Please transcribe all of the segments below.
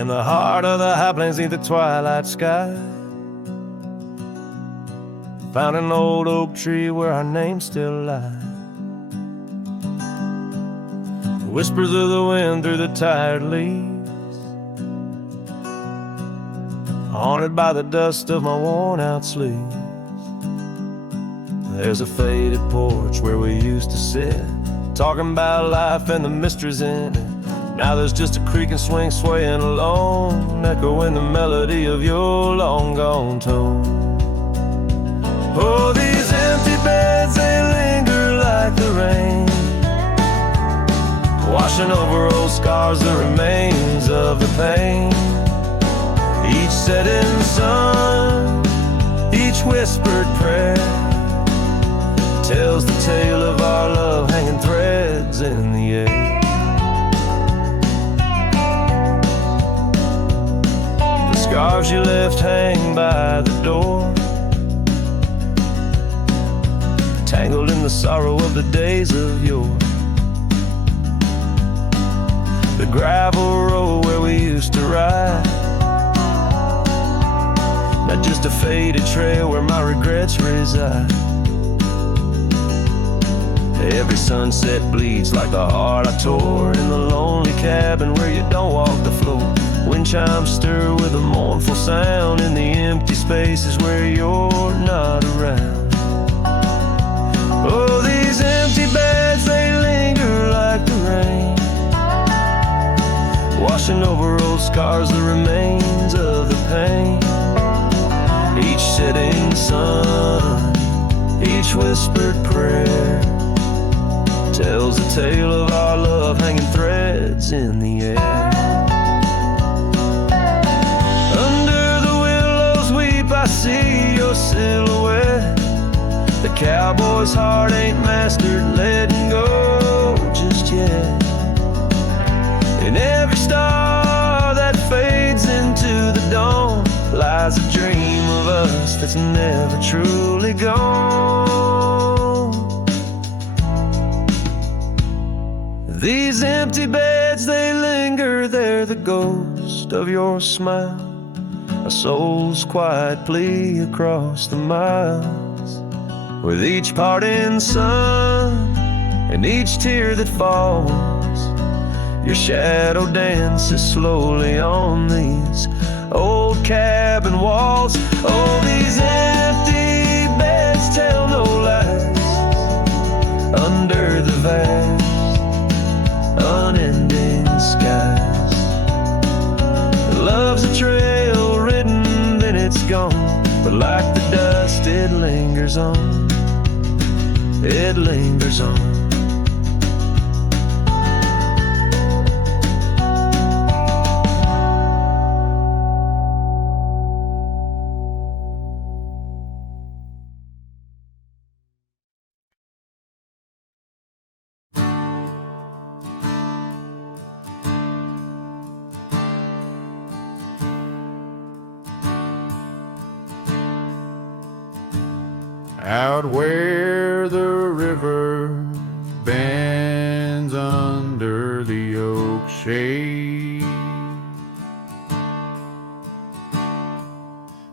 in the heart of the high plains neath the twilight sky. Found an old oak tree where our names still lie. Whispers of the wind through the tired leaves, haunted by the dust of my worn out sleeves. There's a faded porch where we used to sit, talking about life and the mysteries in it. Now there's just a creaking swing swaying alone, echoing the melody of your long gone tone. Oh, these empty beds, they linger like the rain, washing over old scars, the remains of the pain. Each setting sun, each whispered prayer, tells the tale of our love hanging threads in the air. The scarves you left hang by the door, tangled in the sorrow of the days of yore. The gravel road where we used to ride, not just a faded trail where my regrets reside. Every sunset bleeds like the heart I tore in the lonely cabin where you don't walk the floor. Wind chimes stir with a mournful sound in the empty spaces where you're not around. Oh, these empty beds, they linger like the rain, washing over old scars, the remains of the pain. Each setting sun, each whispered prayer, tells the tale of our love hanging threads in the air. Under the willows weep, I see your silhouette. The cowboy's heart ain't mastered letting go just yet. In every star that fades into the dawn lies a dream of us that's never truly gone. These empty beds, they linger, they're the ghost of your smile, a soul's quiet plea across the miles. With each parting sun and each tear that falls, your shadow dances slowly on these old cabin walls. Oh, these empty beds tell no lies under the vast unending skies. Love's a trail ridden, then it's gone, but like the dust it lingers on, it lingers on. Out where the river bends under the oak shade,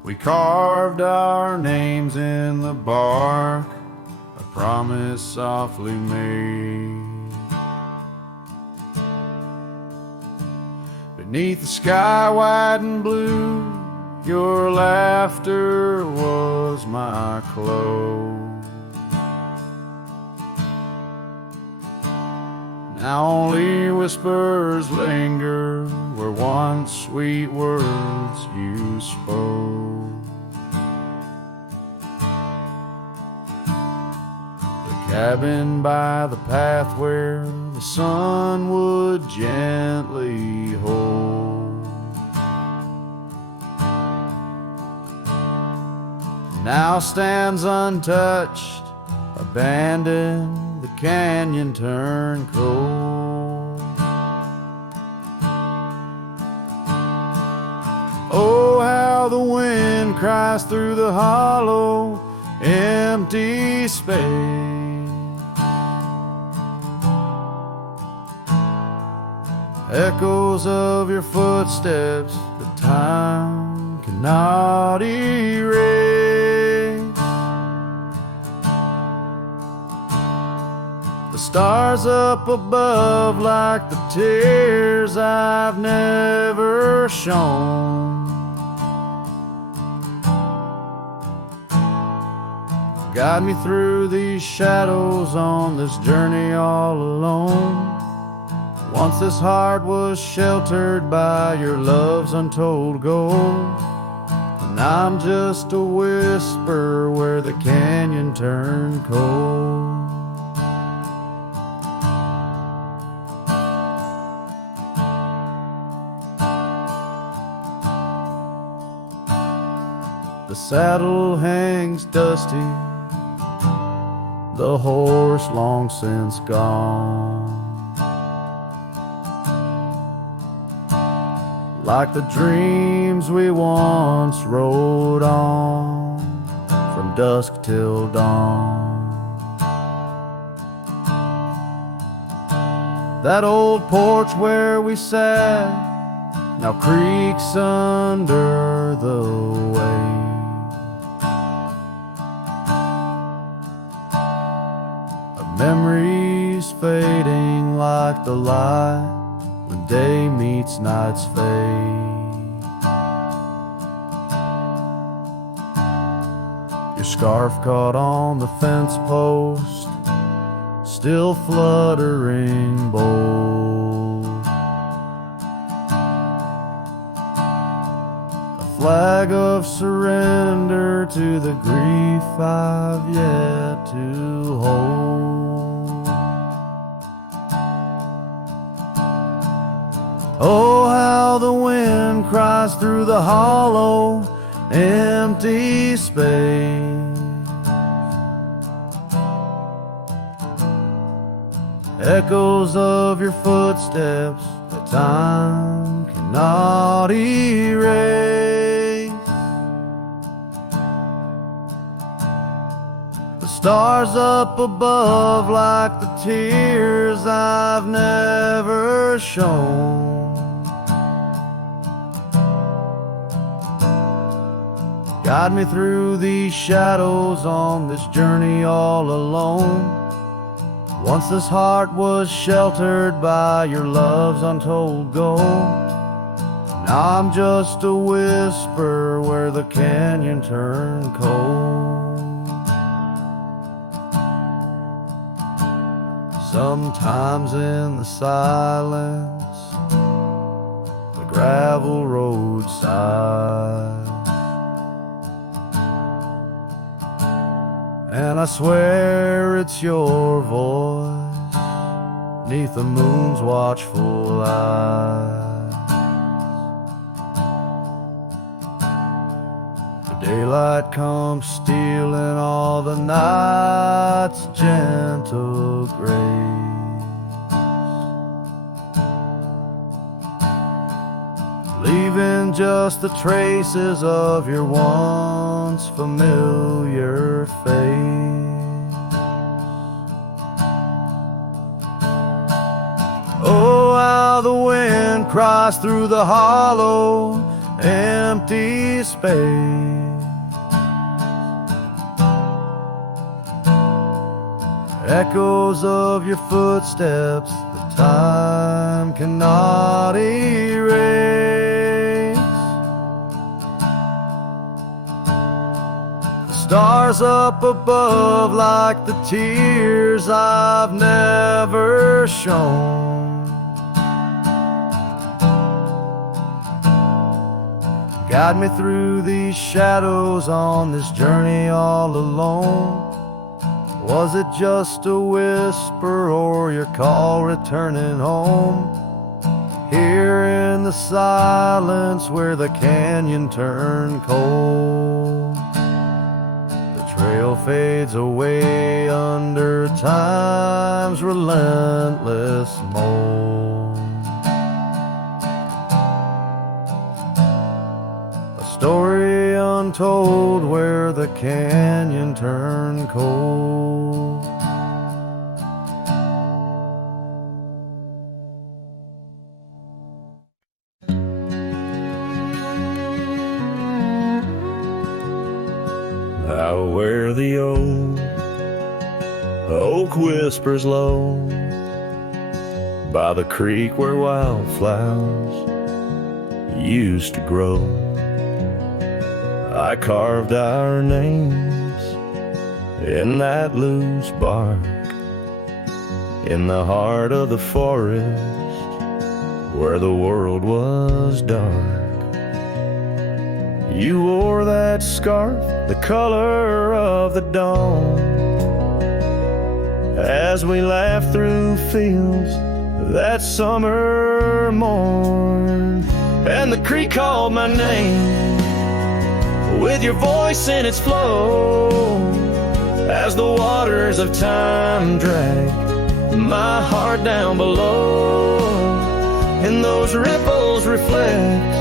we carved our names in the bark, a promise softly made. Beneath the sky white and blue, your laughter was my clothes. Now only whispers linger where once sweet words you spoke. The cabin by the path where the sun would gently hold now stands untouched, abandoned, the canyon turned cold. Oh, how the wind cries through the hollow, empty space. Echoes of your footsteps that time cannot erase. The stars up above like the tears I've never shown. Guide me through these shadows on this journey all alone. Once this heart was sheltered by your love's untold gold, and I'm just a whisper where the canyon turned cold. The saddle hangs dusty, the horse long since gone. Like the dreams we once rode on from dusk till dawn. That old porch where we sat now creaks under the weight. Memories fading like the light when day meets night's fade. Your scarf caught on the fence post, still fluttering bold. A flag of surrender to the grief I've yet to hold. Oh, how the wind cries through the hollow, empty space. Echoes of your footsteps that time cannot erase. The stars up above like the tears I've never shown. Guide me through these shadows on this journey all alone. Once this heart was sheltered by your love's untold gold. Now I'm just a whisper where the canyon turned cold. Sometimes in the silence, the gravel roadside, and I swear it's your voice 'neath the moon's watchful eyes. The daylight comes stealing all the night's gentle grace, leaving just the traces of your once familiar face. Oh, how the wind cries through the hollow, empty space. Echoes of your footsteps that time cannot erase. Stars up above like the tears I've never shown. Guide me through these shadows on this journey all alone. Was it just a whisper or your call returning home? Here in the silence where the canyon turned cold, the trail fades away under time's relentless mold. A story untold where the canyon turned cold. out where the old oak whispers low, by the creek where wildflowers used to grow. I carved our names in that loose bark, in the heart of the forest where the world was dark. You wore that scarf, the color of the dawn, as we laughed through fields that summer morn. And the creek called my name with your voice in its flow, as the waters of time drag my heart down below. And those ripples reflect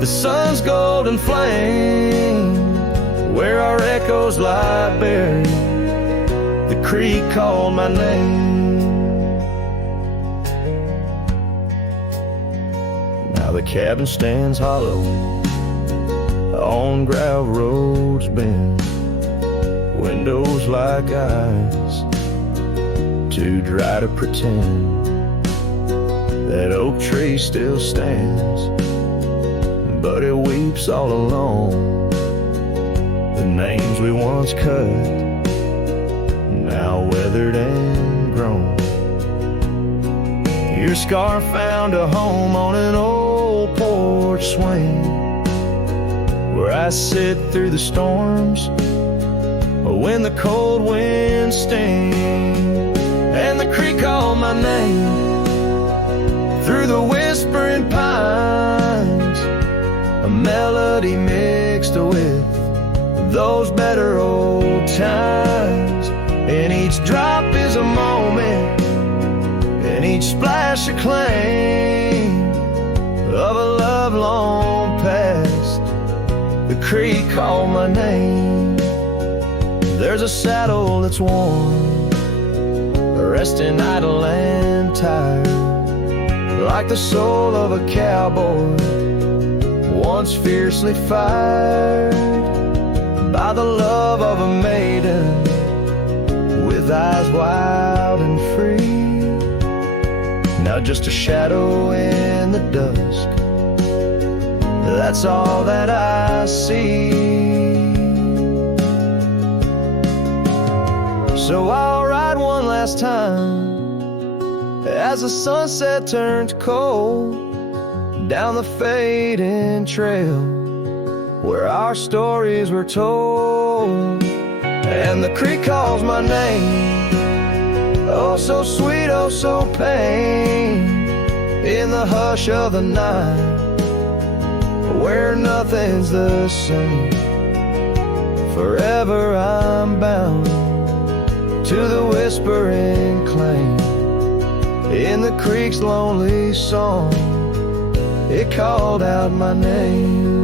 the sun's golden flame, where our echoes lie buried. The creek called my name. Now the cabin stands hollow on gravel roads bend, windows like eyes too dry to pretend. That oak tree still stands, but it weeps all alone. The names we once cut, now weathered and grown. Your scarf found a home on an old porch swing, where I sit through the storms when the cold winds sting. And the creek called my name through the whispering pines, a melody mixed with those better old times. And each drop is a moment, and each splash a claim of a love long past. The creek called my name. There's a saddle that's worn, resting idle and tired, like the soul of a cowboy once fiercely fired by the love of a maiden with eyes wild and free. Now just a shadow in the dusk, that's all that I see. So I'll ride one last time as the sunset turns cold, down the fading trail where our stories were told. And the creek calls my name, oh so sweet, oh so pain, in the hush of the night, where nothing's the same. Forever I'm bound to the whispering claim in the creek's lonely song. It called out my name.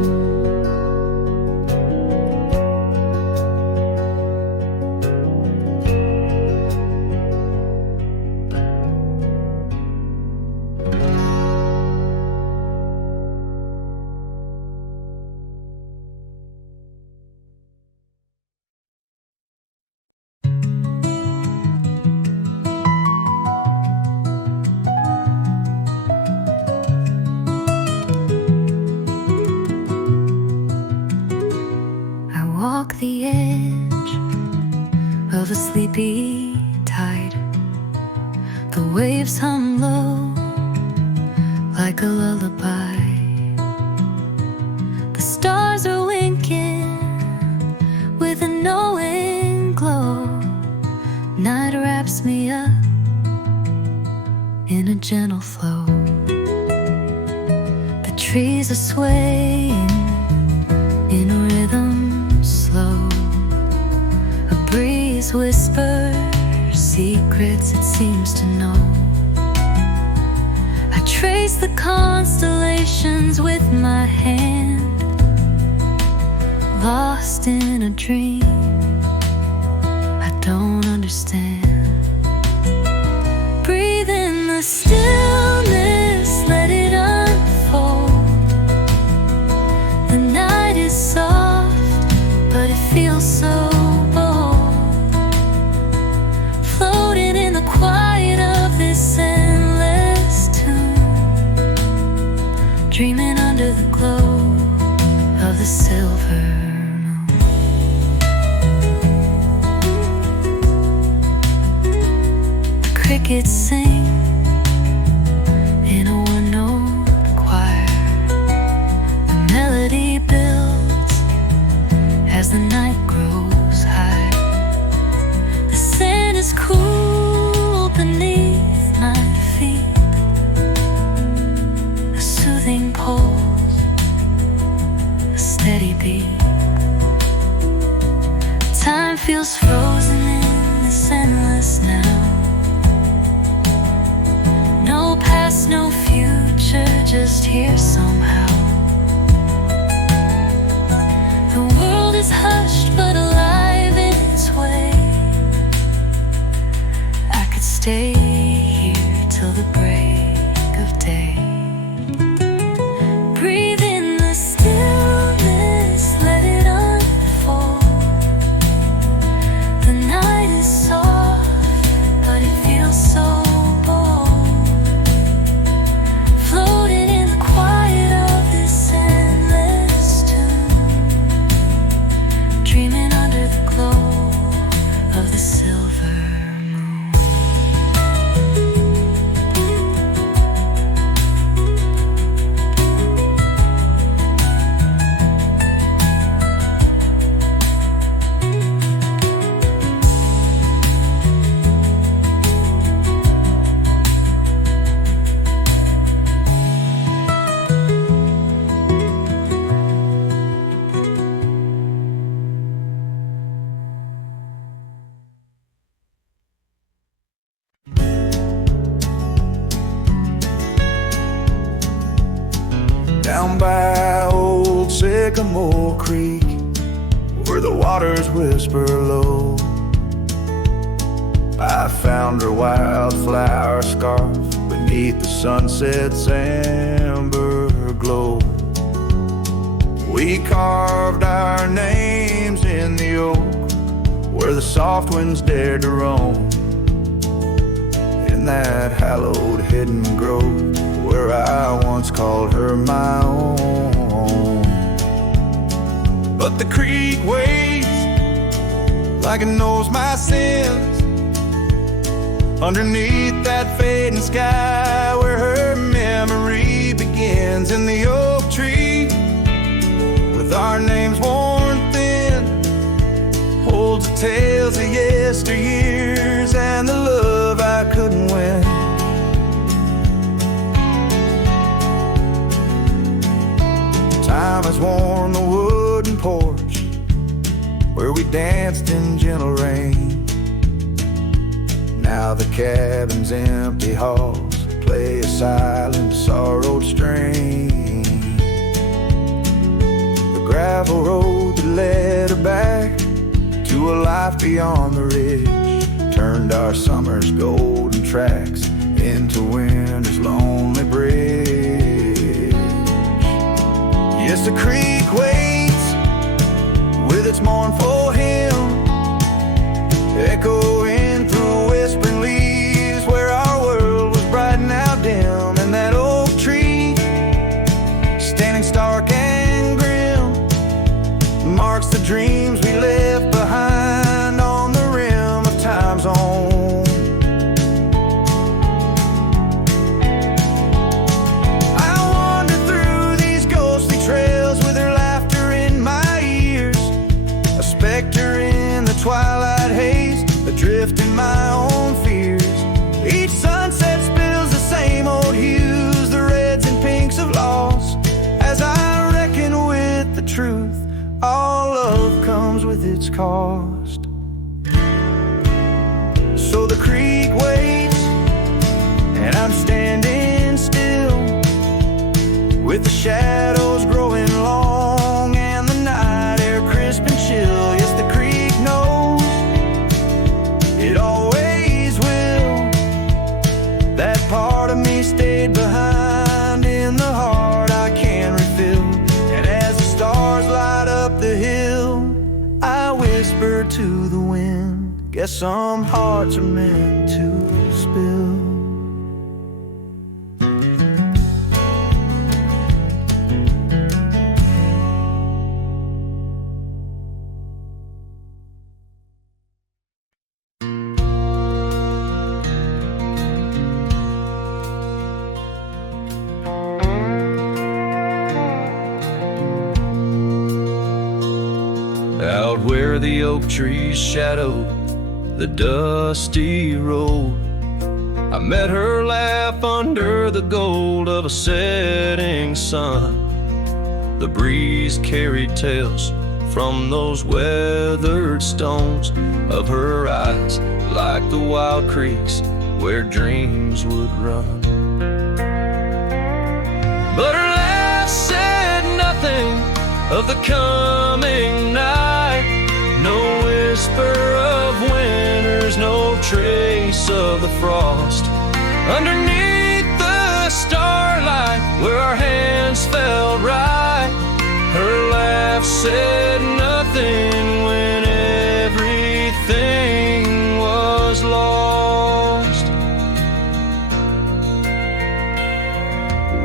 The edge of a sleepy tide, the waves hum low like a lullaby. The stars are winking with a knowing glow. Night wraps me up in a gentle flow. The trees are swaying in a rhythm slow. A breeze whispers secrets it seems to know. I trace the constellations with my hand, lost in a dream I don't understand. Breathe in the stillness, let it unfold. The night is soft, but it could sing in a one-note choir. The melody builds as the night grows high. The sand is cool beneath my feet. A soothing pulse, a steady beat. Time feels frozen in this endless now. No past, no future, just here somehow. The world is hushed but alive in its way. I could stay here till the break of day. Breathe in the stillness, let it unfold. The night is soft, but it feels so bold. Floating in the quiet of this endless tune, dreaming under the glow of the silver moon. Down by old Sycamore Creek, where the waters whisper low, I found her wildflower scarf beneath the sunset's amber glow. We carved our names in the oak, where the soft winds dared to roam. In that hallowed hidden grove, where I once called her my own. But the creek waits like it knows my sins, underneath that fading sky, where her memory begins. In the oak tree, with our names worn thin, holds the tales of yesteryears and the love I couldn't win. Time has worn the wooden porch, where we danced in gentle rain. Now the cabin's empty halls play a silent, sorrowed strain. The gravel road that led her back to a life beyond the ridge turned our summer's golden tracks into winter's lonely bridge. Yes, the creek waits with its mournful hymn, echoing through whispering leaves, where our world was bright and now dim. And that oak tree, standing stark and grim, marks the dreams we left behind on the rim of time's own. Twilight haze, adrift in my own fears. Each sunset spills the same old hues, the reds and pinks of loss. As I reckon with the truth, all love comes with its cost. So the creek waits, and I'm standing still, with the shadows growing long and the night air crisp and chill. Yes, the creek knows, it always will. That part of me stayed behind in the heart I can refill. And as the stars light up the hill, I whisper to the wind, guess some hearts are meant to spill. out where the oak trees shadowed the dusty road. I met her laugh under the gold of a setting sun. The breeze carried tales from those weathered stones of her eyes, like the wild creeks where dreams would run. But her laugh said nothing of the coming night. No whisper of winters, no trace of the frost. Underneath the starlight where our hands felt right, her laugh said nothing when everything was lost.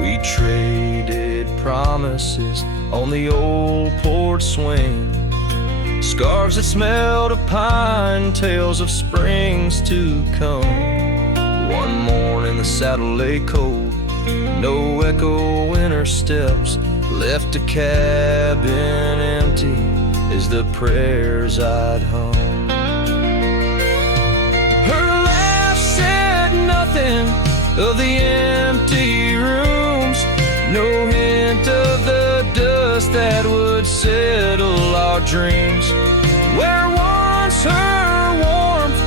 We traded promises on the old porch swing, scarves that smelled of pine, tales of springs to come. One morning the saddle lay cold, no echo in her steps, left a cabin empty as the prayers I'd hung. Her laugh said nothing of the empty rooms, no hint of the dust that would settle our dreams. Where once her warmth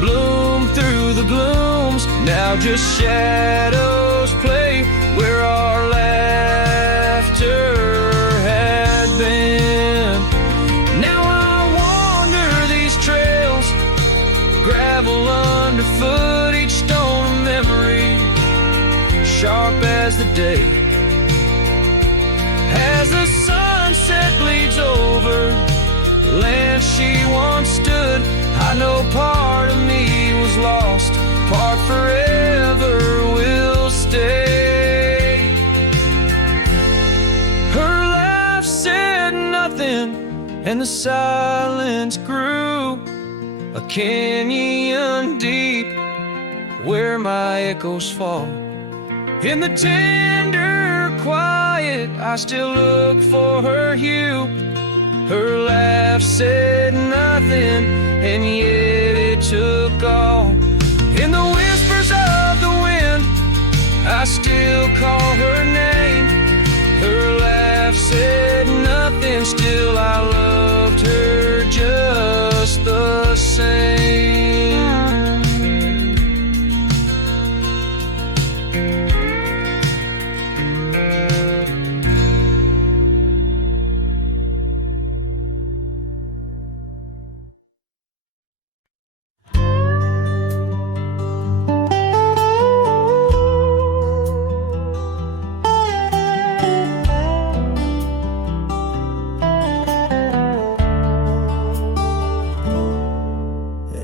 bloomed through the glooms, now just shadows play where our laughter had been. Now I wander these trails, gravel underfoot, each stone a memory, sharp as the day. As the sunset bleeds over land she once stood, I know part of me was lost, part forever will stay. Her laugh said nothing, and the silence grew a canyon deep where my echoes fall. In the tender quiet, I still look for her hue. Her laugh said nothing, and yet it took all. In the whispers of the wind, I still call her name. Her laugh said nothing, still I loved her just the same.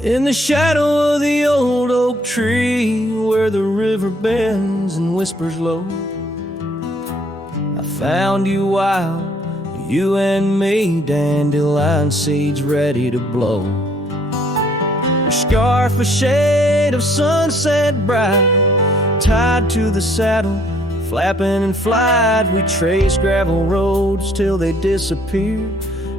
In the shadow of the old oak tree, where the river bends and whispers low, I found you wild, you and me, dandelion seeds ready to blow. Your scarf a shade of sunset bright, tied to the saddle, flapping in flight. We traced gravel roads till they disappeared,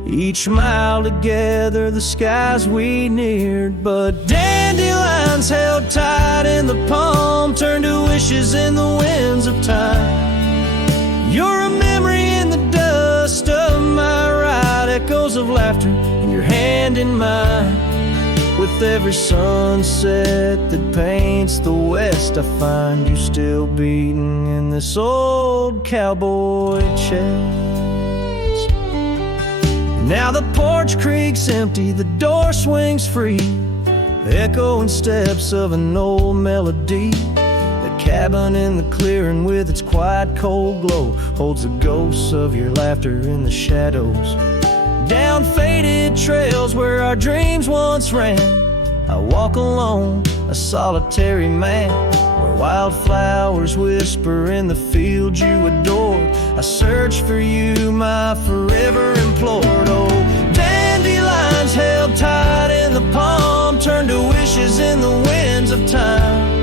each mile together the skies we neared. But dandelions held tight in the palm turned to wishes in the winds of time. You're a memory in the dust of my ride, echoes of laughter in your hand in mine. With every sunset that paints the west, I find you still beating in this old cowboy chest. Now the porch creak's empty, the door swings free, echoing steps of an old melody. The cabin in the clearing with its quiet cold glow holds the ghosts of your laughter in the shadows. Down faded trails where our dreams once ran, I walk alone, a solitary man, where wildflowers whisper in the fields you adored. I search for you, my forever implored. Oh, dandelions held tight in the palm turned to wishes in the winds of time.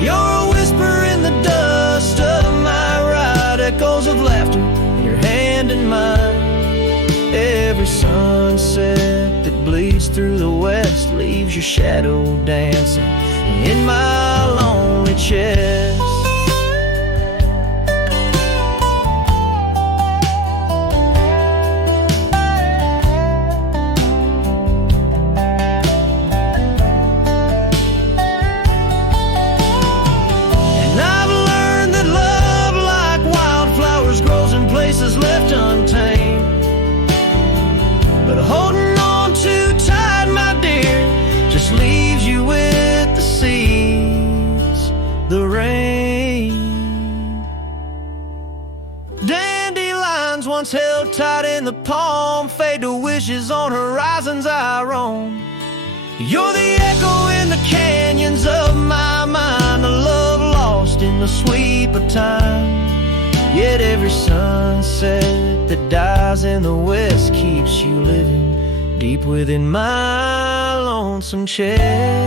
You're a whisper in the dust of my ride, echoes of laughter in your hand in mine. Every sunset that bleeds through the west leaves your shadow dancing in my lonely chest. And I've learned that love, like wildflowers, grows in places left untamed. But holding on too tight, my dear, just leaves you with the seas, the rain. Dandelions once held tight in the palm fade to wishes on horizons I roam. You're the echo in the canyons of my mind, a love lost in the sweep of time. Yet every sunset that dies in the west keeps you living deep within my lonesome chest.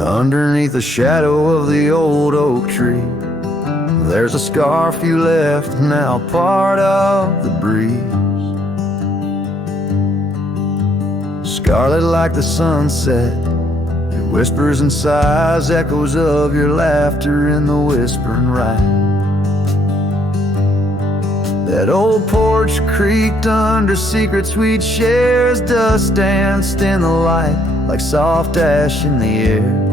Underneath the shadow of the old oak tree, there's a scarf you left, now part of the breeze. Scarlet like the sunset, it whispers and sighs, echoes of your laughter in the whispering rhyme. That old porch creaked under secrets we'd share as dust danced in the light like soft ash in the air.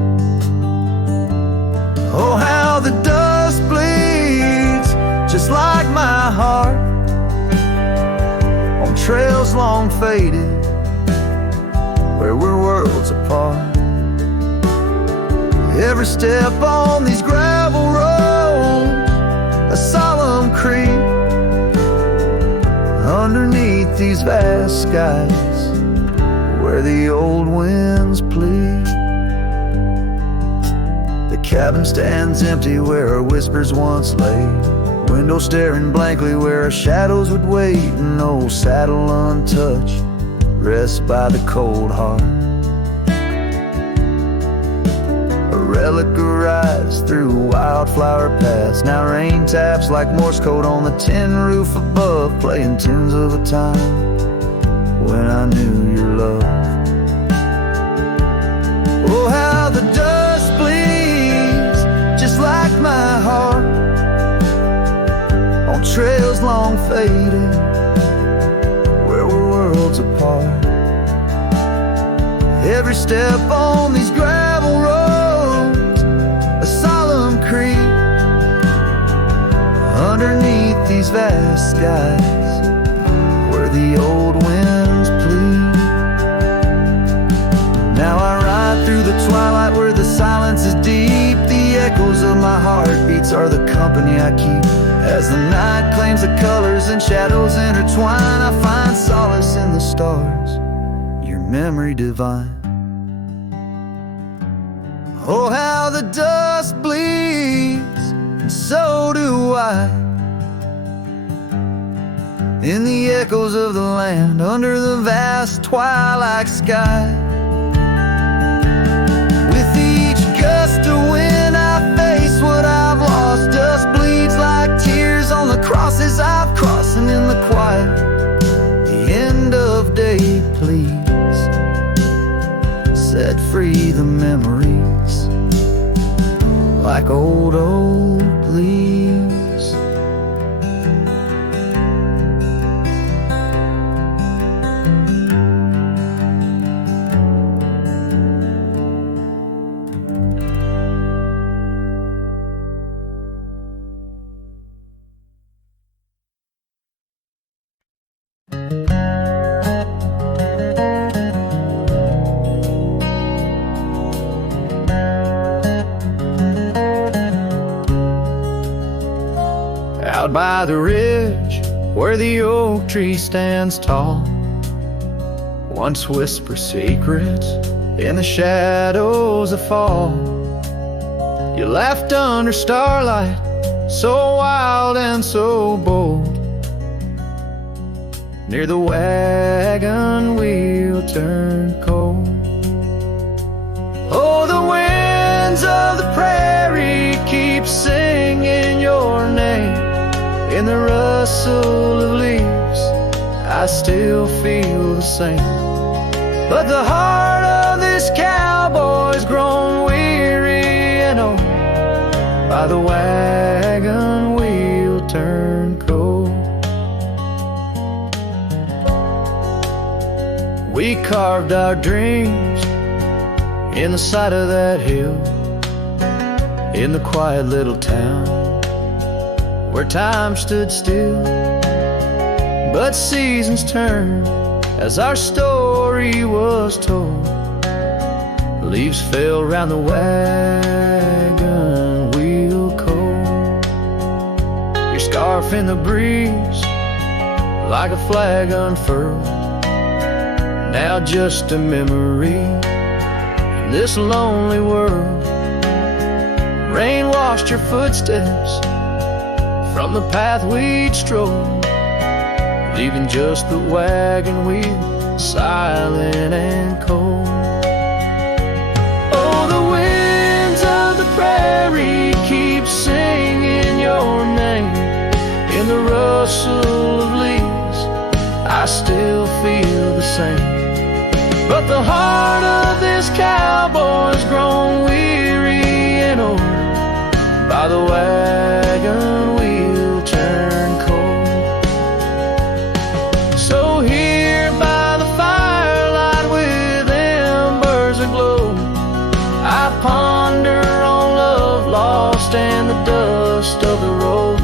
Oh, how the dust bleeds, just like my heart, on trails long faded, where we're worlds apart. Every step on these gravel roads, a solemn creep, underneath these vast skies, where the old winds plead. The cabin stands empty where our whispers once lay, window staring blankly where our shadows would wait. An old saddle untouched rests by the cold heart. A relic arrives through wildflower paths. Now rain taps like Morse code on the tin roof above, playing tunes of a time when I knew your love. Oh, how the dust bleeds, just like my heart, on trails long faded, where we're worlds apart. Every step on these gravel roads, a solemn creep, underneath these vast skies, where the old winds plead. Now I ride through the twilight where the silence is deep. The echoes of my heartbeats are the company I keep. As the night claims the colors and shadows intertwine, I find solace in the stars, your memory divine. Oh, how the dust bleeds, and so do I, in the echoes of the land, under the vast twilight sky. With each gust of wind I face what I've lost. Dust bleeds like tears on the crosses I've crossed. And in the quiet, the end of day, please set free the memories like old leaves. out by the ridge where the oak tree stands tall. Once whisper secrets in the shadows of fall. You laughed under starlight, so wild and so bold. Near the wagon wheel turned cold. Oh, the winds of the prairie keep singing your name. In the rustle of leaves, I still feel the same. But the heart of this cowboy's grown weary and old by the wagon wheel turned cold. We carved our dreams in the side of that hill, in the quiet little town where time stood still. But seasons turned as our story was told. Leaves fell round the wagon wheel cold. Your scarf in the breeze like a flag unfurled. Now just a memory in this lonely world. Rain washed your footsteps from the path we'd strolled, leaving just the wagon wheel silent and cold. Oh, the winds of the prairie keep singing your name. In the rustle of leaves, I still feel the same. But the heart of this cowboy's grown weary and old by the wagon wheel turned cold. So here by the firelight with embers aglow, I ponder on love lost and the dust of the road.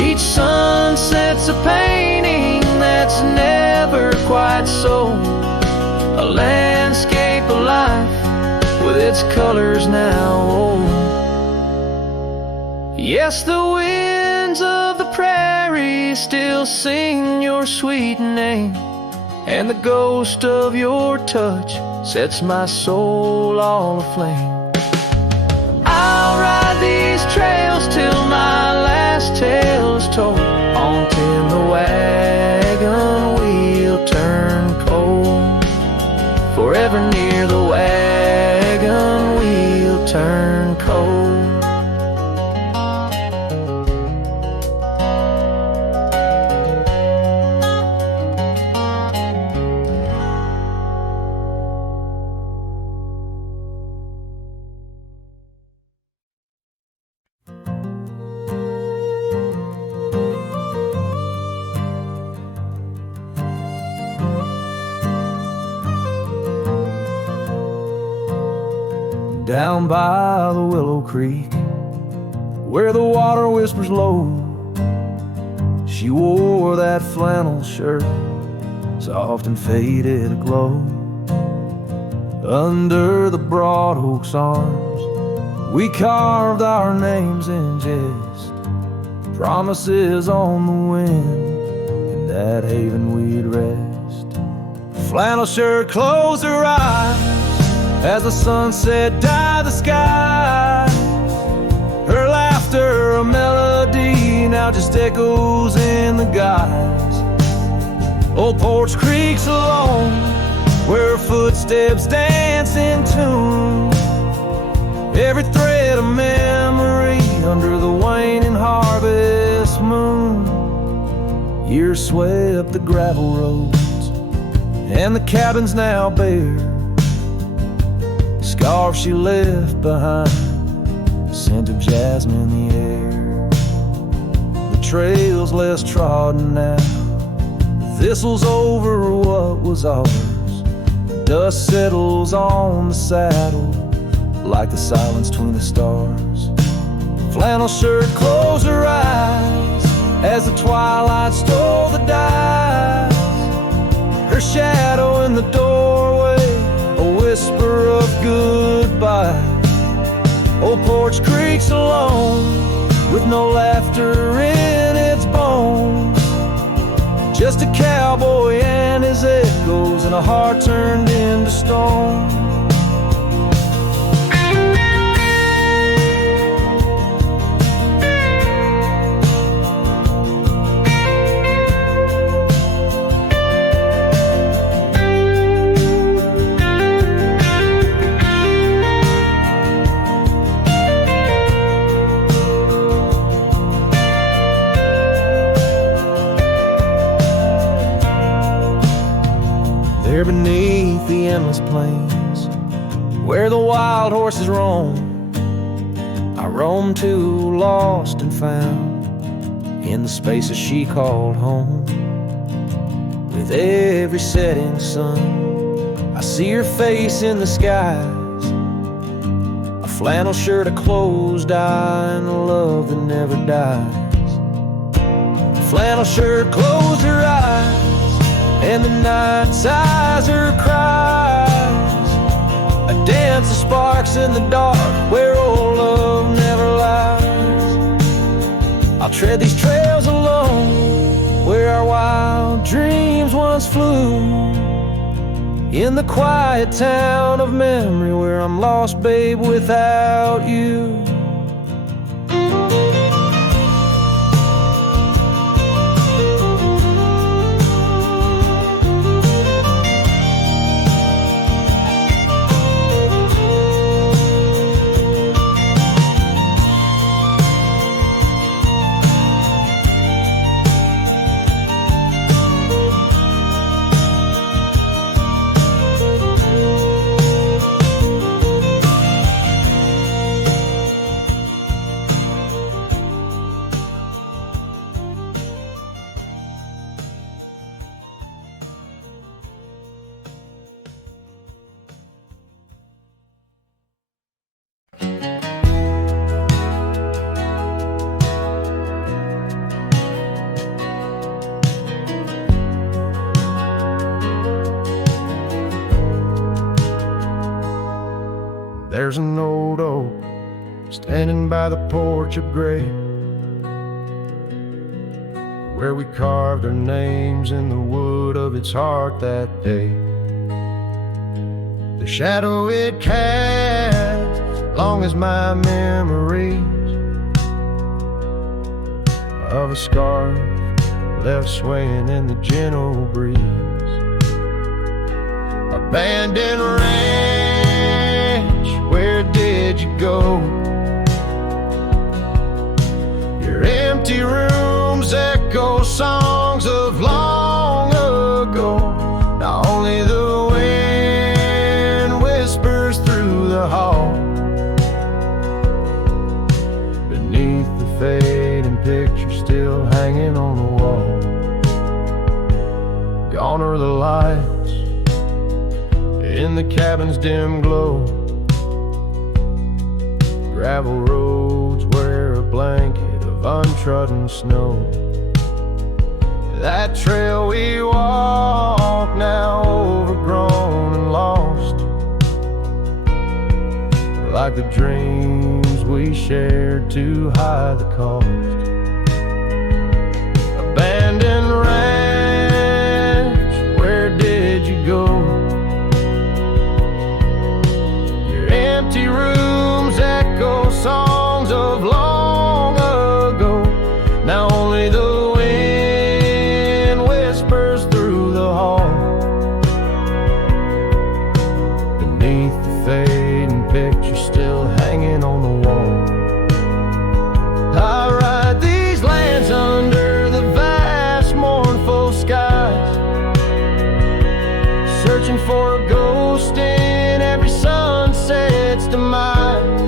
Each sunset's a painting that's never quite sold, a landscape of life with its colors now old. Yes, the winds of the prairie still sing your sweet name, and the ghost of your touch sets my soul all aflame. I'll ride these trails till my last tale is told, until the wagon wheel turn cold. Forever near the wagon wheel turn cold. Down by the Willow Creek, where the water whispers low, she wore that flannel shirt, soft and faded aglow. Under the broad oak's arms, we carved our names in jest, promises on the wind, in that haven we'd rest. Flannel shirt closed her eyes as the sunset dyed the sky. Her laughter, a melody, now just echoes in the guise. Old Porch Creek's alone, where her footsteps dance in tune. Every thread a memory under the waning harvest moon. Years swept the gravel roads, and the cabin's now bare. Scarf she left behind, the scent of jasmine in the air. The trail's less trodden now, the thistle's over what was ours. The dust settles on the saddle like the silence between the stars. Flannel shirt closed her eyes as the twilight stole the dice. Her shadow in the doorway, a whisper of goodbye. Old Porch Creek's alone, with no laughter in just a cowboy and his echoes, and a heart turned into stone. There beneath the endless plains, where the wild horses roam, I roam too, lost and found, in the spaces she called home. With every setting sun, I see her face in the skies, a flannel shirt, a closed eye, and a love that never dies. A flannel shirt closed her eyes, and the night sighs her cries, a dance of sparks in the dark where old love never lies. I'll tread these trails alone where our wild dreams once flew, in the quiet town of memory where I'm lost, babe, without you. There's an old oak standing by the porch of gray, where we carved our names in the wood of its heart that day. The shadow it casts, long as my memories of a scarf left swaying in the gentle breeze. Abandoned ranch, where did you go? Your empty rooms echo songs of long ago. Now only the wind whispers through the hall, beneath the fading picture still hanging on the wall. Gone are the lights in the cabin's dim glow, gravel roads wear a blanket of untrodden snow. That trail we walk now overgrown and lost, like the dreams we shared to hide the cost. Abandoned ranch, where did you go? Your empty rooms echo songs of long ago. Now only the wind whispers through the hall, beneath the fading picture still hanging on the wall. I ride these lands under the vast mournful skies, searching for a ghost in every sunset's demise.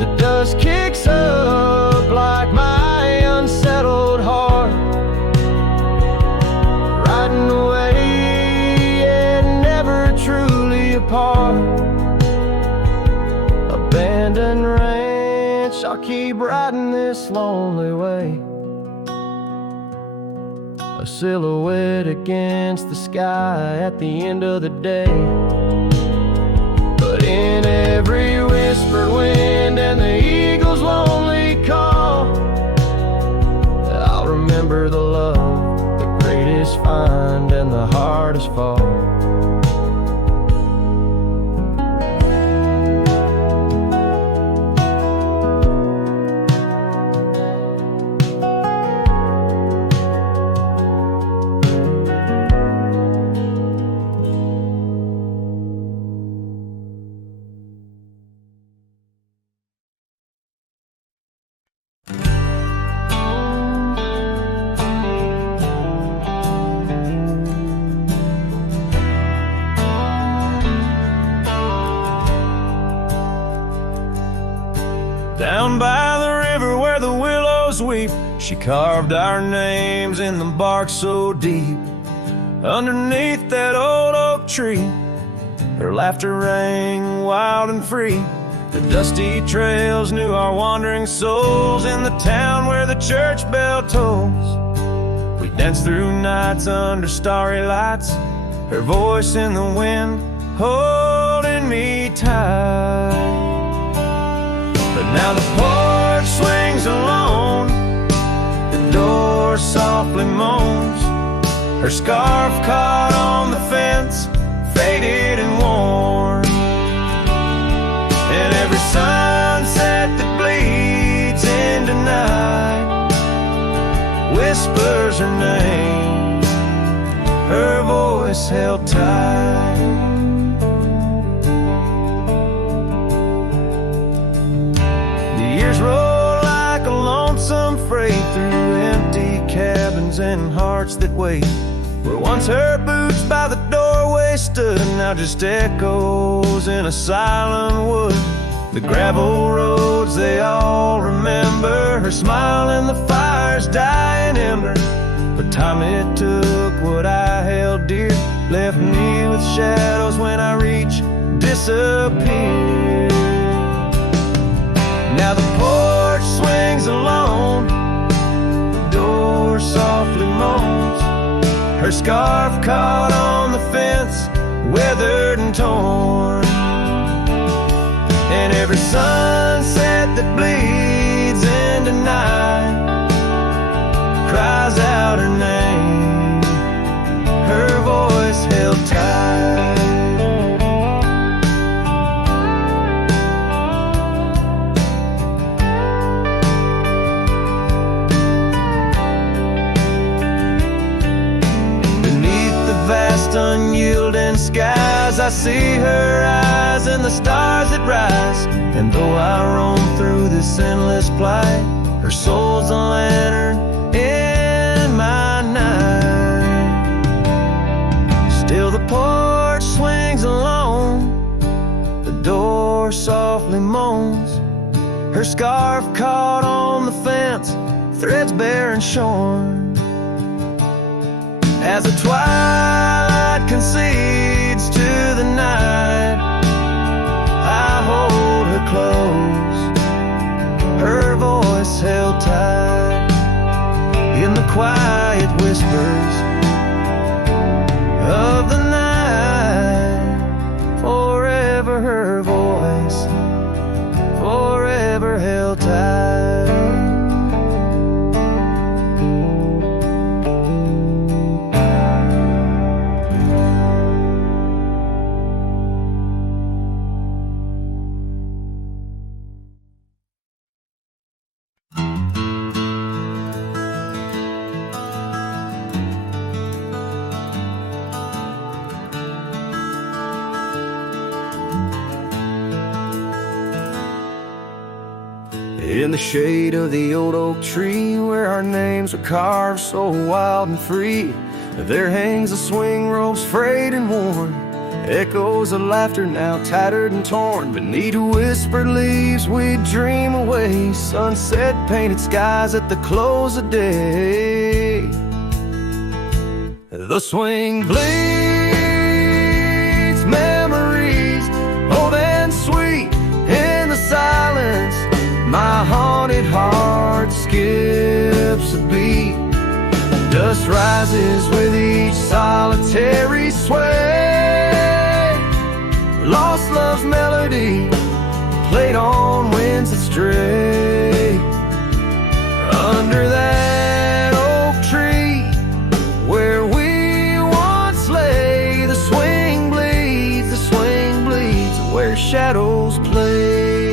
The dust kicks up like my unsettled heart, riding away and never truly apart. Abandoned ranch, I'll keep riding this lonely way, a silhouette against the sky at the end of the day. But in every whispered wind and the eagle's lonely call, I'll remember the love by the river where the willows weep, she carved our names in the bark so deep. Underneath that old oak tree, her laughter rang wild and free. The dusty trails knew our wandering souls in the town where the church bell tolls. We danced through nights under starry lights, her voice in the wind holding me tight. But now the porch swings alone, the door softly moans, her scarf caught on the fence, faded and worn. And every sunset that bleeds into night whispers her name, her voice held tight. The years roll like a lonesome freight through empty cabins and hearts that wait. Where once her boots by the doorway stood, now just echoes in a silent wood. The gravel roads they all remember, her smile and the fire's dying ember. But time it took what I held dear, left me with shadows when I reach disappear. Now the porch swings alone, the door softly moans, her scarf caught on the fence, weathered and torn. And every sunset that bleeds into night cries out her name, her voice held tight. Vast unyielding skies, I see her eyes and the stars that rise. And though I roam through this endless plight, her soul's a lantern in my night. Still the porch swings alone, the door softly moans, her scarf caught on the fence, threads bare and shorn. As the twilight concedes to the night, I hold her close, her voice held tight. In the quiet whispers of the night, forever her voice, forever held tight. In the shade of the old oak tree, where our names are carved so wild and free, there hangs a swing rope's frayed and worn, echoes of laughter now tattered and torn. Beneath whispered leaves we dream away, sunset painted skies at the close of day. The swing bleeds memories old and sweet in the silence. My haunted heart skips a beat. Dust rises with each solitary sway. Lost love's melody played on winds that stray. Under that oak tree where we once lay, the swing bleeds where shadows play.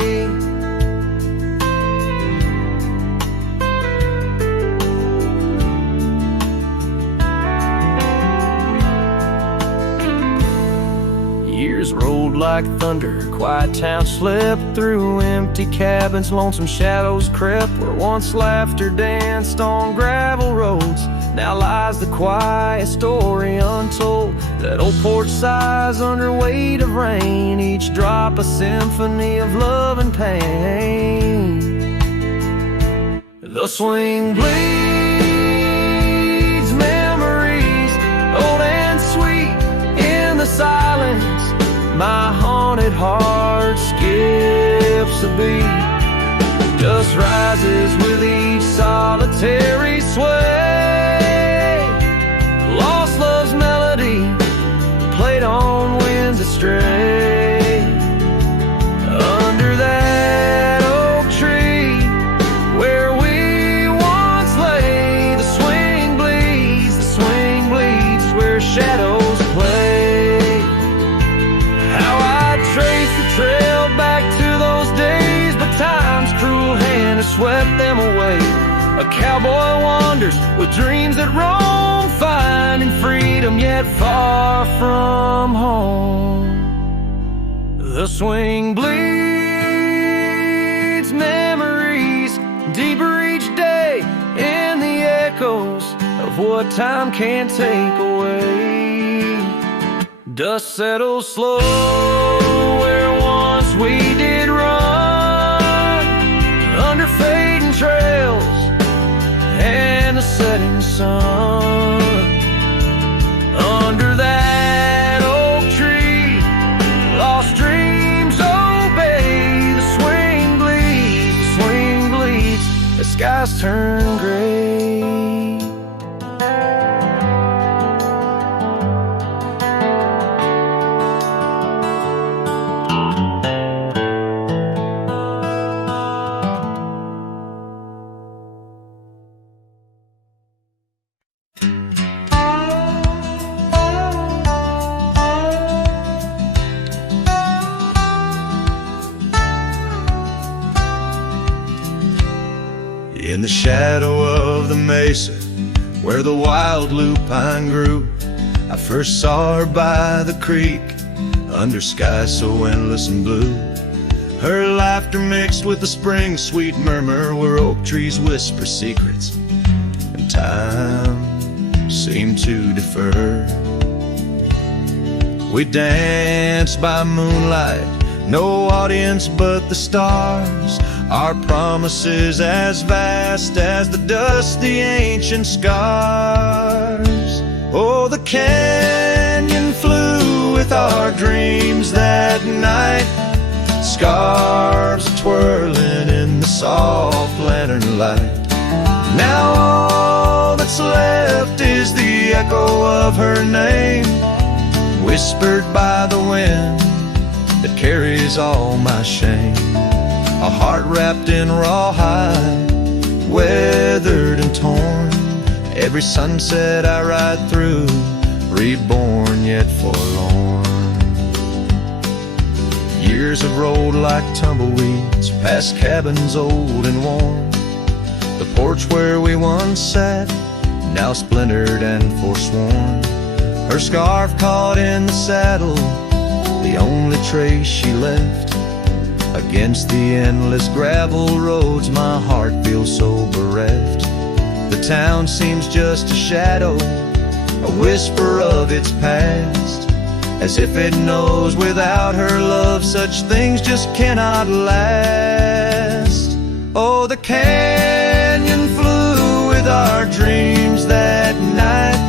Years rolled like thunder, quiet town slept through empty cabins, lonesome shadows crept where once laughter danced on gravel roads. Now lies the quiet story untold, that old porch sighs under weight of rain, each drop a symphony of love and pain. The swing bleeds memories, old and sweet, in the silence. My haunted heart skips a beat, just rises with each solitary sway. Lost love's melody, played on winds astray. Under that oak tree where we once lay, the swing bleeds, where shadows play. How I trace the trail back to those days, but time's cruel hand has swept them away. A cowboy wanders with dreams that roam, finding freedom yet far from home. The swing bleeds memories deeper each day in the echoes of what time can't take away. Dust settles slow where once we did run, under fading trails and the setting sun. Under that oak tree, lost dreams obey. The swing bleeds, the skies turn gray. In the shadow of the mesa, where the wild lupine grew, I first saw her by the creek, under skies so endless and blue. Her laughter mixed with the spring's sweet murmur, where oak trees whisper secrets, and time seemed to defer. We danced by moonlight, no audience but the stars, our promises as vast as the dust, the ancient scars. Oh, the canyon flew with our dreams that night, scarves twirling in the soft lantern light. Now all that's left is the echo of her name, whispered by the wind that carries all my shame. A heart wrapped in rawhide, weathered and torn. Every sunset I ride through, reborn yet forlorn. Years have rolled like tumbleweeds, past cabins old and worn. The porch where we once sat, now splintered and forsworn. Her scarf caught in the saddle, the only trace she left. Against the endless gravel roads, my heart feels so bereft. The town seems just a shadow, a whisper of its past, as if it knows without her love such things just cannot last. Oh, the canyon flew with our dreams that night,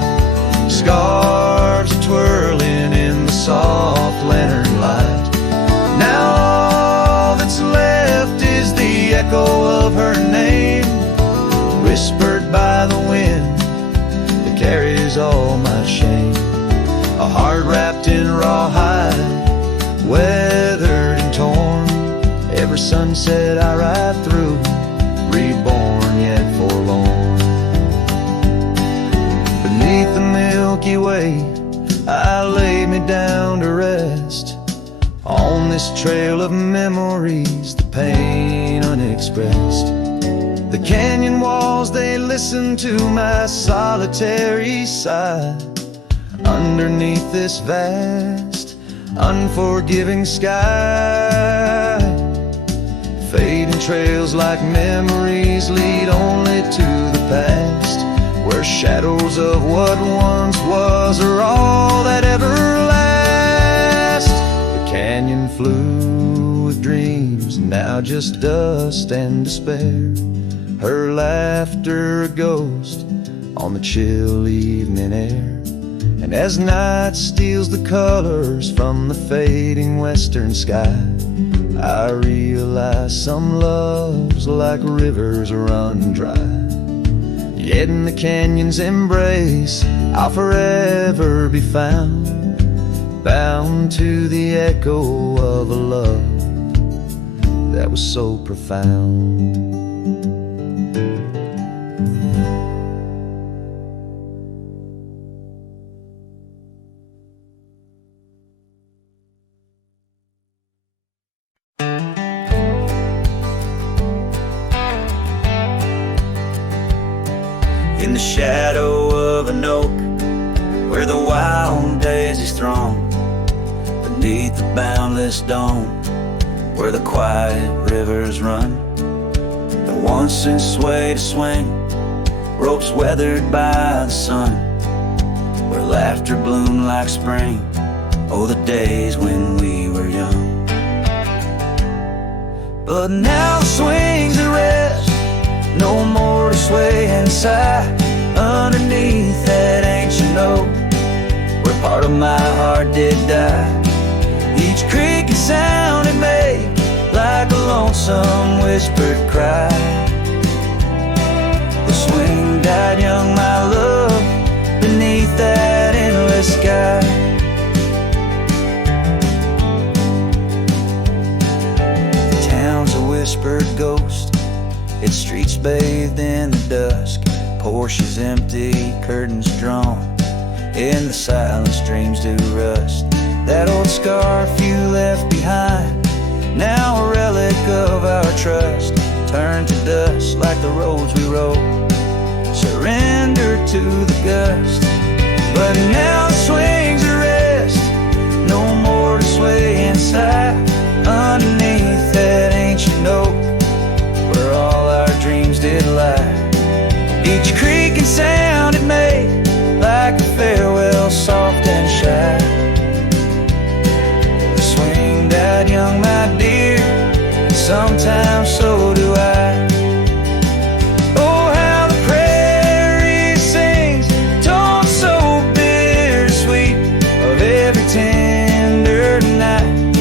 scarves twirling in the soft lantern light. Now all that's left is the echo of her name, whispered by the wind that carries all my shame. A heart wrapped in rawhide, weathered and torn. Every sunset I ride through, reborn yet forlorn. Beneath the Milky Way, I lay me down to rest. On this trail of memories, the pain unexpressed. The canyon walls, they listen to my solitary sigh. Underneath this vast, unforgiving sky, fading trails like memories lead only to the past, where shadows of what once was are all that ever last. The canyon flew with dreams, now just dust and despair. her laughter a ghost on the chill evening air. And as night steals the colors from the fading western sky, I realize some loves like rivers run dry. Yet in the canyon's embrace I'll forever be found, bound to the echo of a love that was so profound. In the shadow of an oak, where the wild daisies throng, beneath the boundless dome, where the quiet rivers run, the once in sway to swing, ropes weathered by the sun, where laughter bloomed like spring, oh the days when we were young. But now the swings at rest, no more to sway and sigh, underneath that ancient oak, where part of my heart did die. Each creaking sound it made like a lonesome whispered cry. The swing died young, my love, beneath that endless sky. The town's a whispered ghost, its streets bathed in the dusk, porches empty, curtains drawn, in the silence dreams do rust. That old scarf you left behind, now a relic of our trust, turned to dust like the roads we rode, surrendered to the gust. But now the swings are rest, no more to sway inside, underneath that ancient oak, where all our dreams did lie. Each creaking sound it made like a farewell, soft and shy. The swing died young, my dear, and sometimes so do I. Oh, how the prairie sings, tones so bittersweet, of every tender night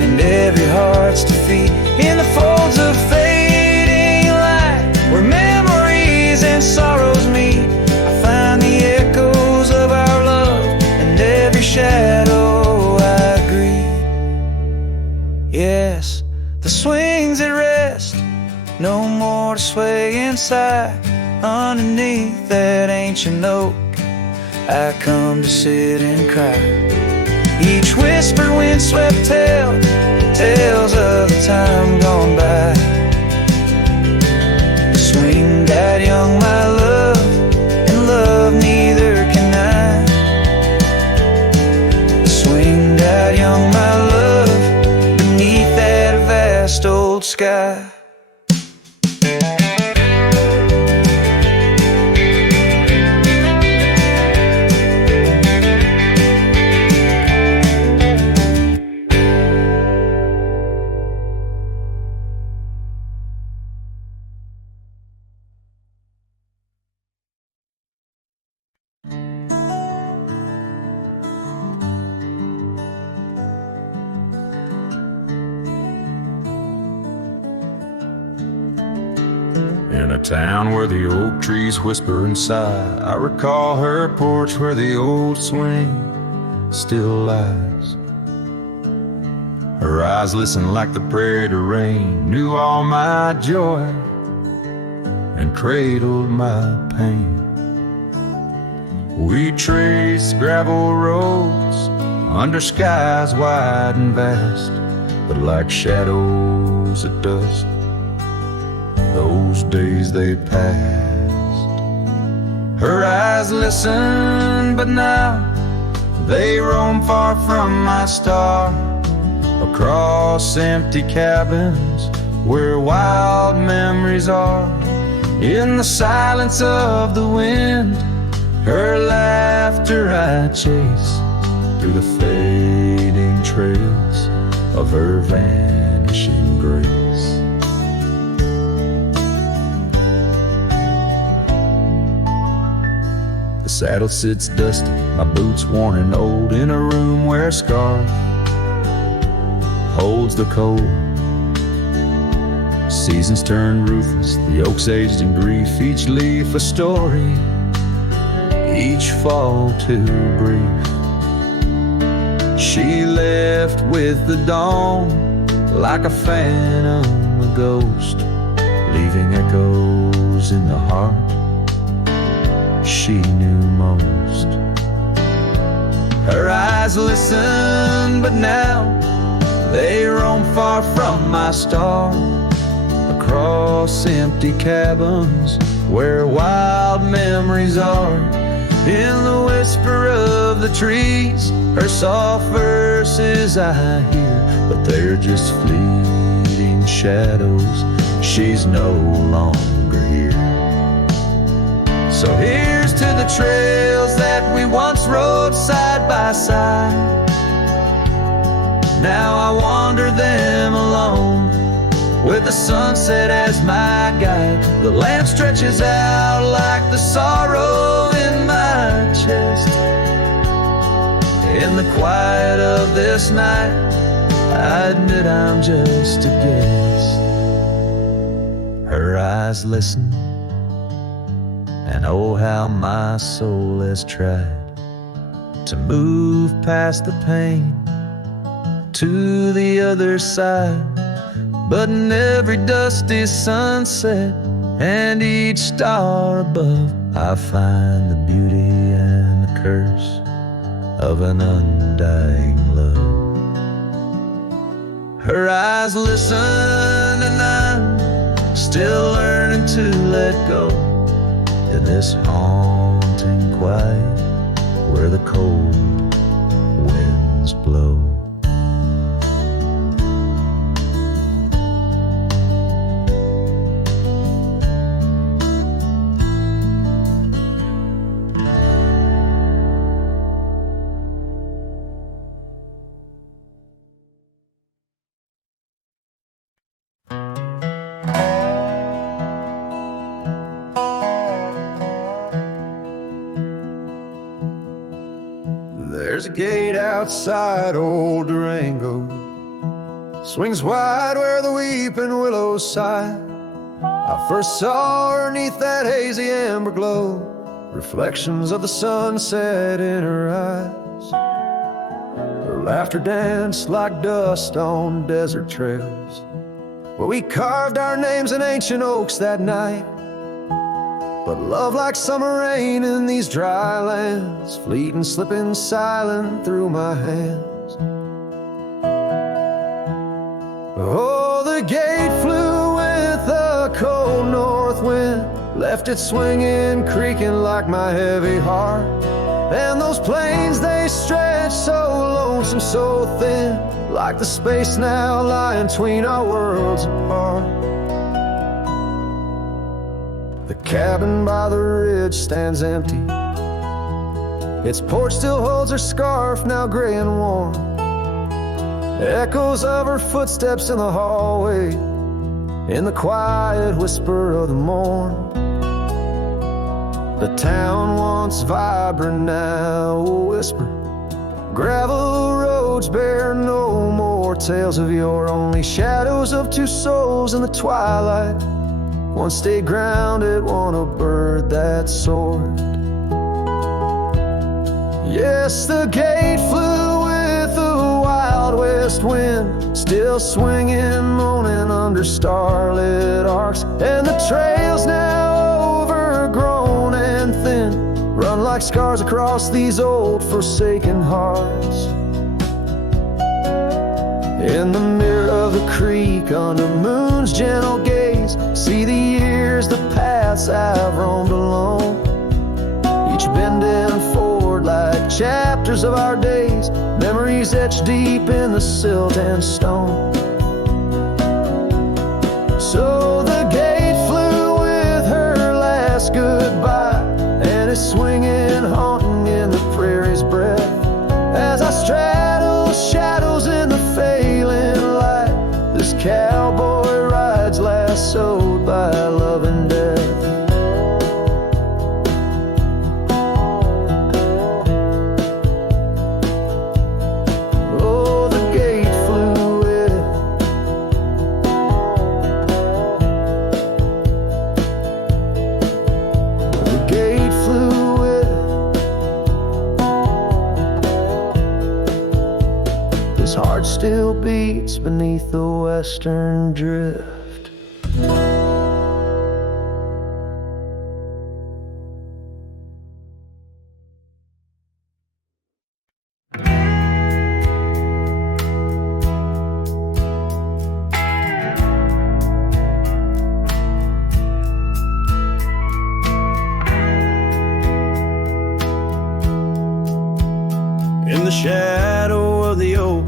and every heart's defeat, in the folds of fading light, where memories and sorrows meet. I find the echoes of our love, and every shadow I grieve. Yes, the swings at rest, no more to sway inside, underneath that ancient oak, I come to sit and cry. Each whisper windswept tale, tales of the time gone by. The swing died young, my love, and love neither can I. The swing died young, my love, beneath that vast old sky. In a town where the oak trees whisper and sigh, I recall her porch where the old swing still lies. Her eyes listened like the prairie to rain, knew all my joy and cradled my pain. We traced gravel roads under skies wide and vast, but like shadows at dusk, those days they passed. Her eyes listened, but now they roam far from my star, across empty cabins where wild memories are. In the silence of the wind, her laughter I chase through the fading trails of her vanishing grace. saddle sits dusty, my boots worn and old, in a room where a scar holds the cold. Seasons turn ruthless, the oaks aged in grief, each leaf a story, each fall too brief. She left with the dawn, like a phantom, a ghost, leaving echoes in the heart she knew most. Her eyes listen, but now they roam far from my star, across empty cabins where wild memories are. In the whisper of the trees, her soft verses I hear, but they're just fleeting shadows. She's no longer here. So here's to the trails that we once rode side by side. Now I wander them alone, with the sunset as my guide. The lamp stretches out like the sorrow in my chest. In the quiet of this night, I admit I'm just a guest. Her eyes listen, and oh how my soul has tried to move past the pain to the other side. But in every dusty sunset and each star above, I find the beauty and the curse of an undying love. Her eyes listen, and I'm still learning to let go in this haunting quiet where the cold winds blow. There's a gate outside old Durango, swings wide where the weeping willows sigh. I first saw her neath that hazy amber glow, reflections of the sunset in her eyes. Her laughter danced like dust on desert trails, where we carved our names in ancient oaks that night. But love like summer rain in these dry lands, fleeting, slipping silent through my hands. Oh, the gate flew with a cold north wind, left it swinging, creaking like my heavy heart. And those plains, they stretch so lonesome, so thin, like the space now lying between our worlds apart. The cabin by the ridge stands empty, its porch still holds her scarf, now gray and warm. Echoes of her footsteps in the hallway, in the quiet whisper of the morn. The town once vibrant, now a whisper. Gravel roads bear no more tales of yore, only shadows of two souls in the twilight. One stayed grounded, one a bird that soared. Yes, the gate flew with the wild west wind, still swinging, moaning under starlit arcs. And the trails now overgrown and thin, run like scars across these old forsaken hearts. In the mirror of the creek, under moon's gentle gaze, see the years, the paths I've roamed alone, each bending forward like chapters of our days, memories etched deep in the silt and stone. So the gate flew with her last goodbye, and it's swinging, haunting in the prairie's breath, as I straddle shadows in the failing light. This cowboy rides lassoed by love and death. still beats beneath the western drift. In the shadow of the oak,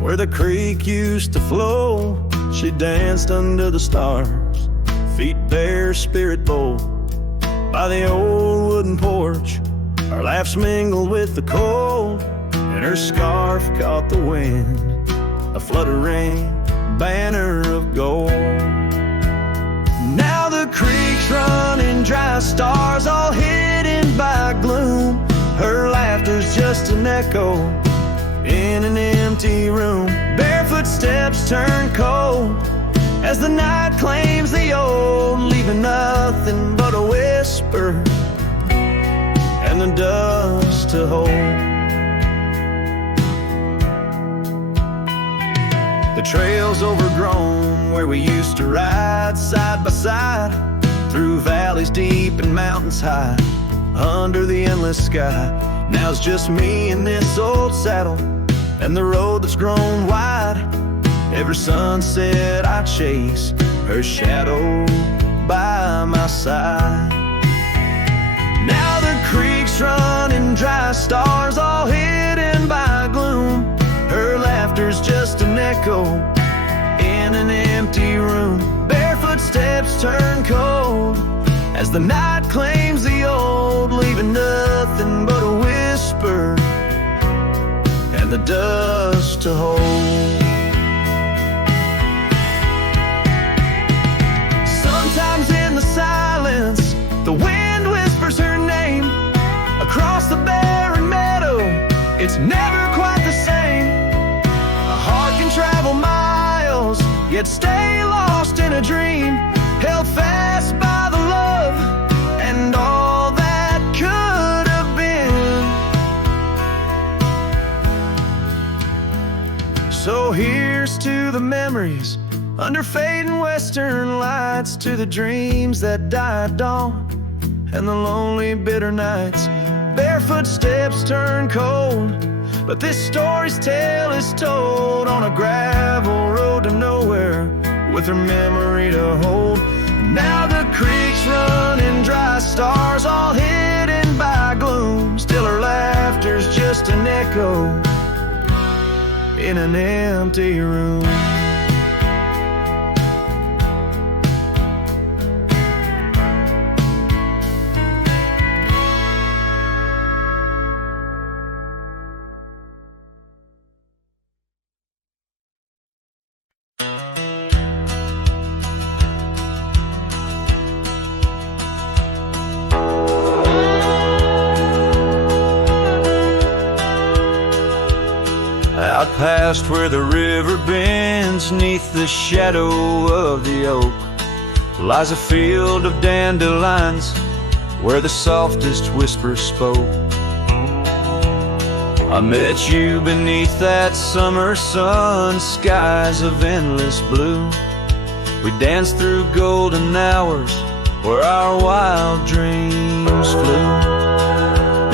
where the creek used to flow, she danced under the stars, feet bare, spirit bold. By the old wooden porch, our laughs mingled with the cold, and her scarf caught the wind, a fluttering banner of gold. Now the creek's running dry, stars all hidden by gloom. Her laughter's just an echo in an empty room. Barefoot steps turn cold as the night claims the old, leaving nothing but a whisper and the dust to hold. The trail's overgrown where we used to ride side by side, through valleys deep and mountains high, under the endless sky. Now it's just me in this old saddle and the road that's grown wide. Every sunset I chase, her shadow by my side. Now the creek's running dry, stars all hidden by gloom. Her laughter's just an echo in an empty room. Barefoot steps turn cold as the night claims the old, leaving nothing but a whisper and the dust to hold. Sometimes in the silence, the wind whispers her name across the barren meadow. It's never quite the same. A heart can travel miles, yet stay lost in a dream, held fast by the love and all that could have been. So here's to the memories under fading western lights, to the dreams that die at dawn and the lonely bitter nights. Barefoot steps turn cold, but this story's tale is told on a gravel road to nowhere, with her memory to hold. Now the creek's running dry, stars all hidden by gloom. Still her laughter's just an echo in an empty room. Out past where the river bends, neath the shadow of the oak, lies a field of dandelions where the softest whisper spoke. I met you beneath that summer sun, skies of endless blue. We danced through golden hours where our wild dreams flew.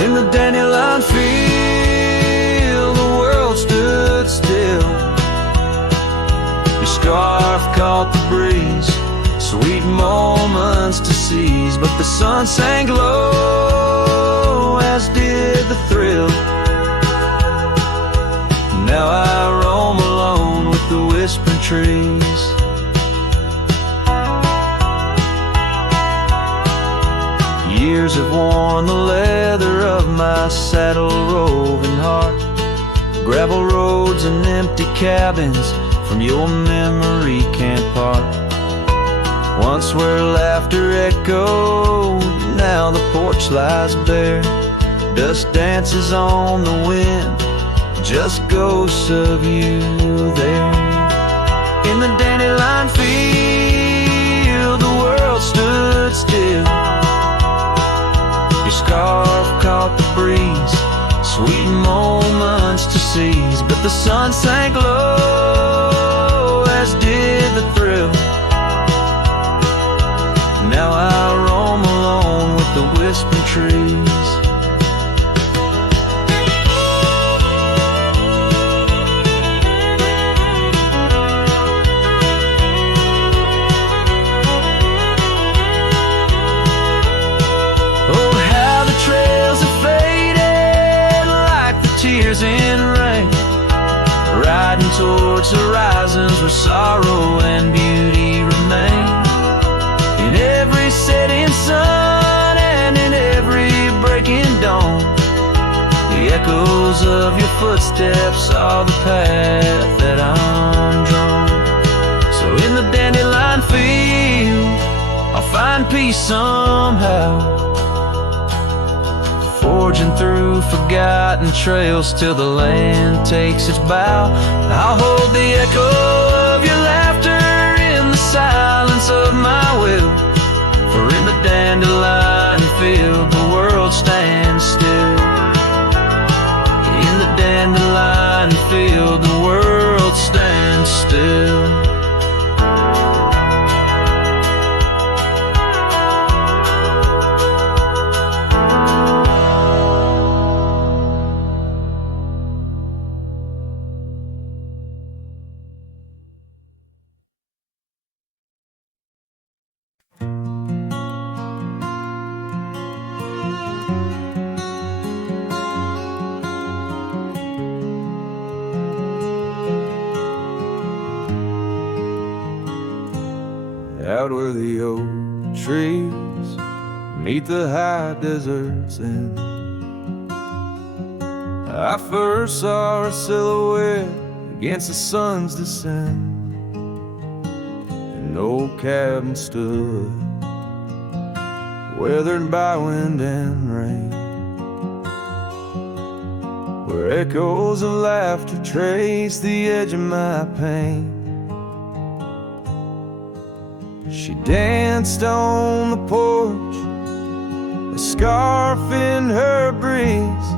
In the dandelion field, the world stood still. Your scarf caught the breeze, sweet moments to seize. But the sun sank low, as did the thrill. Now I roam alone with the whispering trees. Years have worn the leather of my saddle roving heart. Gravel roads and empty cabins from your memory can't part. Once where laughter echoed, now the porch lies bare. Dust dances on the wind, just ghosts of you there. In the dandelion field, the world stood still. Your scarf caught the breeze, sweet moments to seize. But the the sun sank low, as did the thrill. Now I roam alone with the whispering trees. Oh, how the trails have faded like the tears in rain, riding towards horizons where sorrow and beauty remain. In every setting sun and in every breaking dawn, the echoes of your footsteps are the path that I'm drawn. So in the dandelion field, I'll find peace somehow, forging through forgotten trails till the land takes its bow. I'll hold the echo of your laughter in the silence of my will, for in the dandelion field the world stands still. In the dandelion field the world stands still. Out where the old trees meet the high deserts end, I first saw her silhouette against the sun's descent. An old cabin stood, weathered by wind and rain, where echoes of laughter trace the edge of my pain. She danced on the porch, a scarf in her breeze,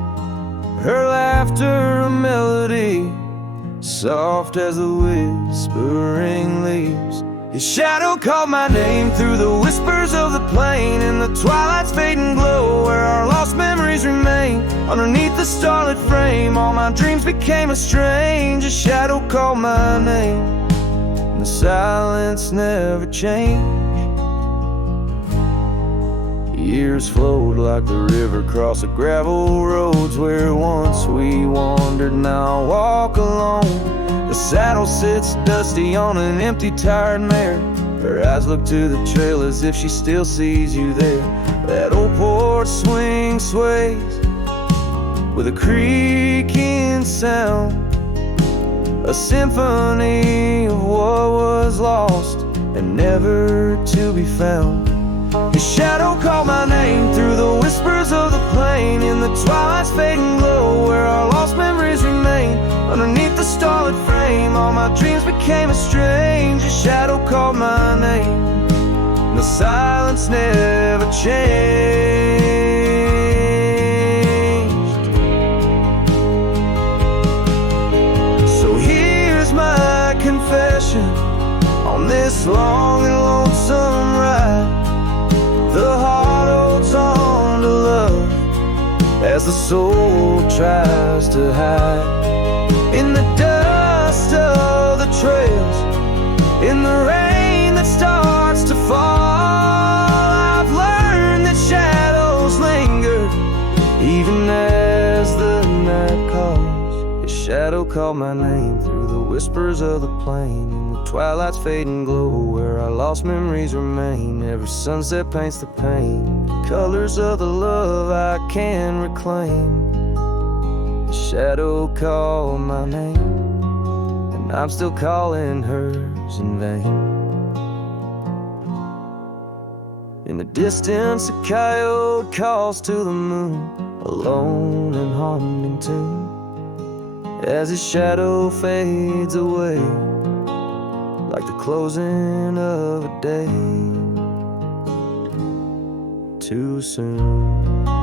her laughter a melody, soft as the whispering leaves. His shadow called my name through the whispers of the plain, in the twilight's fading glow where our lost memories remain. Underneath the starlit frame, all my dreams became a strange. A shadow called my name, the silence never changed. Years flowed like the river across the gravel roads where once we wandered. Now I walk alone. The saddle sits dusty on an empty, tired mare. Her eyes look to the trail as if she still sees you there. That old porch swing sways with a creaking sound, a symphony of what was lost and never to be found. His shadow called my name through the whispers of the plain, in the twilight's fading glow where our lost memories remain. Underneath the starlit frame, all my dreams became a strange. His shadow called my name, the silence never changed. So here's my confession on this long and lonesome ride. The heart holds on to love as the soul tries to hide. In the dust of the trails, in the rain that starts to fall, I've learned that shadows linger even as the night calls. His shadow called my name through the whispers of the plain, in the twilight's fading glow where our lost memories remain. Every sunset paints the pain, colors of the love I can reclaim. The shadow called my name, and I'm still calling hers in vain. In the distance a coyote calls to the moon, a lone and haunting tune, as his shadow fades away like the closing of a day too soon.